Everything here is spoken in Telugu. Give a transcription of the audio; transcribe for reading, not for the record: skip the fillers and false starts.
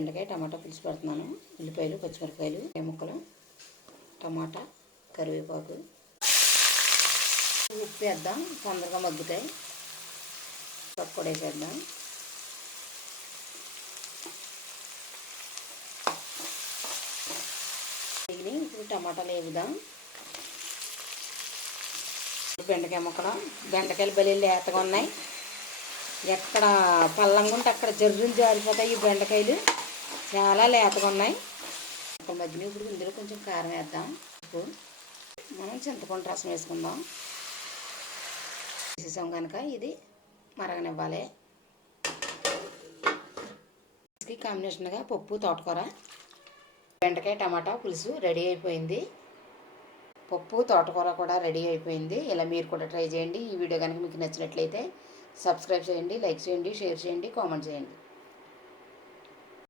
బెండకాయ టమాటా పులుసు పెడుతున్నాను. ఉల్లిపాయలు, పచ్చిమిరపకాయలు, ముక్కలు, టమాటా, కరివేపాకు, ఉప్పు వేద్దాం, తొందరగా మగ్గుతాయి. పప్పు కూడా వేసేద్దాం. ఇప్పుడు టమాటాలు వేద్దాం. బెండకాయ ముక్కలు, బెండకాయలు బలి లేతగా ఉన్నాయి. ఎక్కడ పల్లంగా ఉంటే అక్కడ జర్రుని జారిపోతాయి. ఈ బెండకాయలు చాలా లేతగా ఉన్నాయి. ఒక మధ్యన ఇప్పుడు ఇందులో కొంచెం కారం వేద్దాం. ఇప్పుడు మనం చింతపండు రసం వేసుకుందాం. వేసేసాం కనుక ఇది మరగనివ్వాలి. కాంబినేషన్గా పప్పు, తోటకూర, బెండకాయ టమాటా పులుసు రెడీ అయిపోయింది. పప్పు, తోటకూర కూడా రెడీ అయిపోయింది. ఇలా మీరు కూడా ట్రై చేయండి. ఈ వీడియో కనుక మీకు నచ్చినట్లయితే సబ్స్క్రైబ్ చేయండి, లైక్ చేయండి, షేర్ చేయండి, కామెంట్ చేయండి.